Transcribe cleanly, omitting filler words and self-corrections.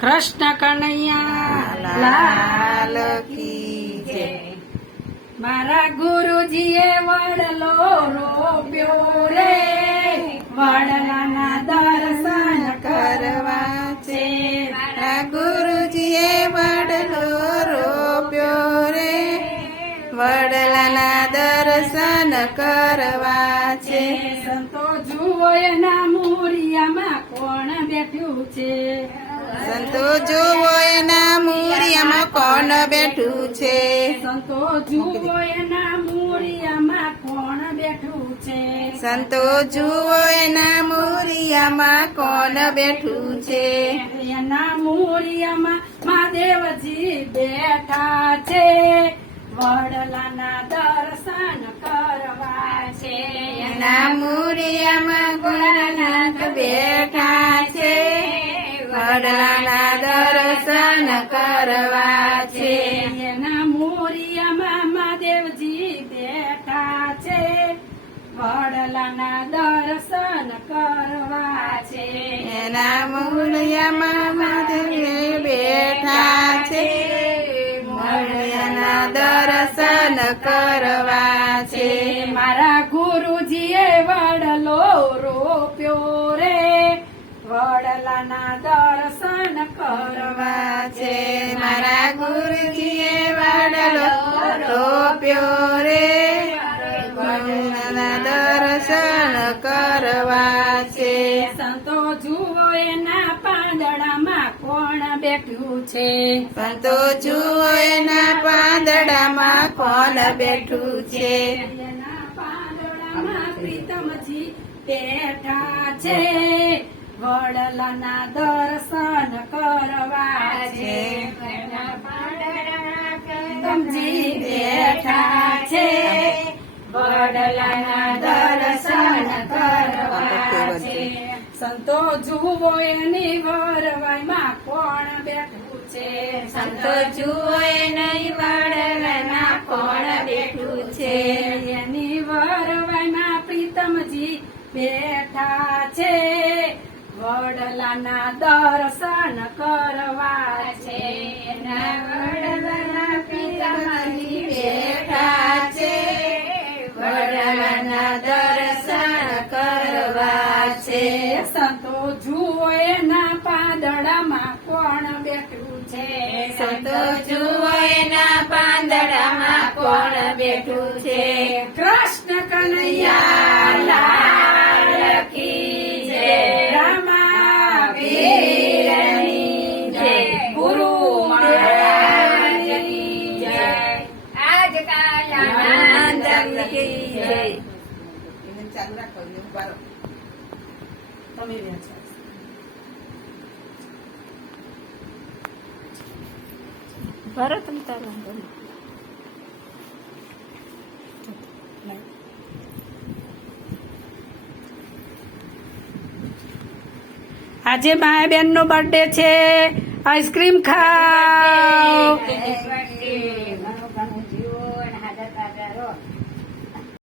કૃષ્ણ કનૈયા લાલ કી જય। મારા ગુરુજીએ વડલો રોપ્યો રે, વડલાના દર્શન કરવા છે। મારા ગુરુજીએ વડલો રોપ્યો રે, વડલાના દર્શન કરવા છે। સંતો જુઓ એના મૂરિયામાં કોણ બેઠું છે, સંતો જુઓ એના મૂરિયામાં કોણ બેઠું છે, સંતો જુઓ એના મૂરિયામાં કોણ બેઠું છે, સંતો જુઓ એના મૂરિયામાં કોણ બેઠું છે। એના મૂરિયામાં મહાદેવજી બેઠા છે, વડલાના દર્શન કરવા છે। એના મૂરિયામાં ભોળાનાથ બેઠા છે, વડલાના દર્શન કરવા છે। એના મૂરિયામાં મહાદેવજી બેઠા છે, વડલાના દર્શન કરવા છે। એના મૂળિયામાં મહાદેવ બેઠા છે, વડલાના દર્શન કરવા છે। મારા ગુરુજીએ વડલો રોપ્યો રે, વડલાના દર્શન કરવા છે। મારા ગુરુજીએ વડલો રોપ્યો રે, વડલાના દર્શન કરવા છે। સંતો જુઓ એના પાંદડામાં કોણ બેઠું છે, સંતો જુઓ એના પાંદડામાં કોણ બેઠું છે, એના પાંદડામાં પ્રીતમજી બેઠા છે, વડલાના દર્શન કરવા છે। એના પાંદડામાં પ્રીતમજી બેઠા છે, વડલાના દર્શન કરવા છે। સંતો જુઓ એની વરવાઈમાં કોણ બેઠું છે, સંતો જુઓ એની વડલામાં કોણ બેઠું છે, એની વરવાઈમાં પ્રીતમજી બેઠા છે, વડલાના દર્શન કરવા છે। એના વડલામાં પ્રીતમજી બેઠા છે, વડલાના દર્શન કરવા છે। સંતો જુઓ એના પાંદડામાં કોણ બેઠું છે, સંતો જુઓ એના પાંદડામાં કોણ બેઠું છે। કૃષ્ણ કનૈયા લાલ કી જય, રામા પીરની જય, ગુરુ મહારાજની જય, આજ કાયાનંદ કી જય। ચાલુ રાખો તમે વ્યાખ્યા ભરત તારા આજે માયા બેન નો બર્થડે છે, આઈસ્ક્રીમ ખાઓ।